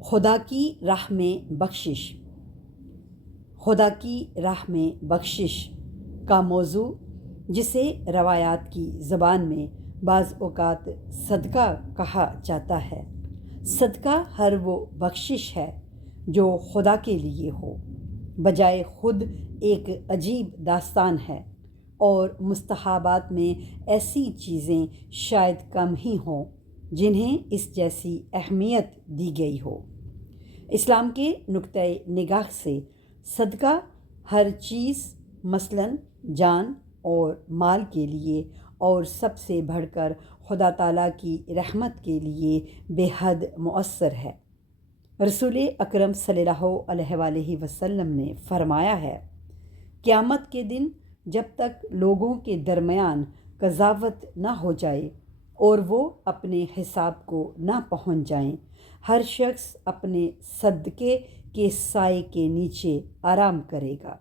خدا کی راہ میں بخشش۔ خدا کی راہ میں بخشش کا موضوع، جسے روایات کی زبان میں بعض اوقات صدقہ کہا جاتا ہے، صدقہ ہر وہ بخشش ہے جو خدا کے لیے ہو، بجائے خود ایک عجیب داستان ہے، اور مستحبات میں ایسی چیزیں شاید کم ہی ہوں جنہیں اس جیسی اہمیت دی گئی ہو۔ اسلام کے نقطۂ نگاہ سے صدقہ ہر چیز، مثلاً جان اور مال کے لیے، اور سب سے بڑھ کر خدا تعالیٰ کی رحمت کے لیے بے حد مؤثر ہے۔ رسول اکرم صلی اللہ علیہ وآلہ وسلم نے فرمایا ہے، قیامت کے دن جب تک لوگوں کے درمیان قضاوت نہ ہو جائے اور وہ اپنے حساب کو نہ پہنچ جائیں، ہر شخص اپنے صدقے کے سائے کے نیچے آرام کرے گا۔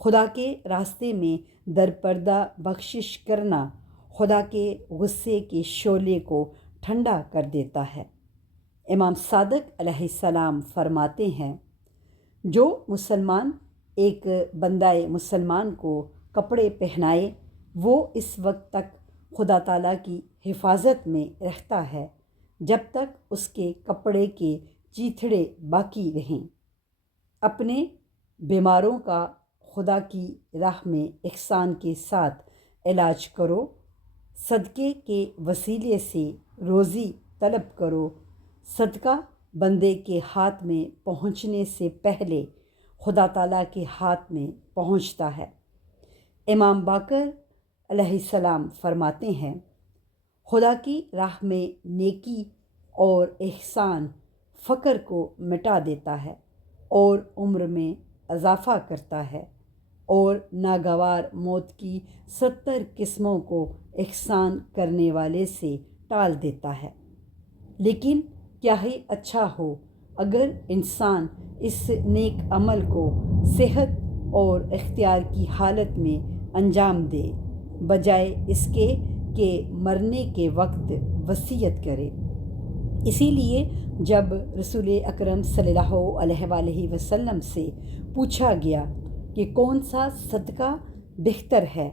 خدا کے راستے میں درپردہ بخشش کرنا خدا کے غصے کے شعلے کو ٹھنڈا کر دیتا ہے۔ امام صادق علیہ السلام فرماتے ہیں، جو مسلمان ایک بندہ مسلمان کو کپڑے پہنائے، وہ اس وقت تک خدا تعالیٰ کی حفاظت میں رہتا ہے جب تک اس کے کپڑے کے چیتھڑے باقی رہیں۔ اپنے بیماروں کا خدا کی راہ میں احسان کے ساتھ علاج کرو، صدقے کے وسیلے سے روزی طلب کرو۔ صدقہ بندے کے ہاتھ میں پہنچنے سے پہلے خدا تعالیٰ کے ہاتھ میں پہنچتا ہے۔ امام باقر علیہ السلام فرماتے ہیں، خدا کی راہ میں نیکی اور احسان فقر کو مٹا دیتا ہے اور عمر میں اضافہ کرتا ہے، اور ناگوار موت کی 70 قسموں کو احسان کرنے والے سے ٹال دیتا ہے۔ لیکن کیا ہی اچھا ہو اگر انسان اس نیک عمل کو صحت اور اختیار کی حالت میں انجام دے، بجائے اس کے کہ مرنے کے وقت وصیت کرے۔ اسی لیے جب رسول اکرم صلی اللہ علیہ وآلہ وسلم سے پوچھا گیا کہ کون سا صدقہ بہتر ہے،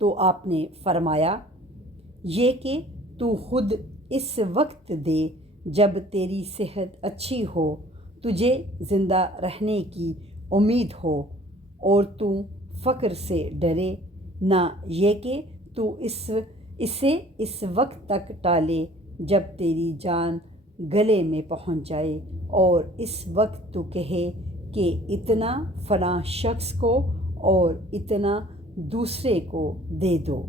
تو آپ نے فرمایا، یہ کہ تو خود اس وقت دے جب تیری صحت اچھی ہو، تجھے زندہ رہنے کی امید ہو، اور تو فقر سے ڈرے، نہ یہ کہ تو اسے اس وقت تک ٹالے جب تیری جان گلے میں پہنچ جائے، اور اس وقت تو کہے کہ اتنا فلاں شخص کو اور اتنا دوسرے کو دے دو۔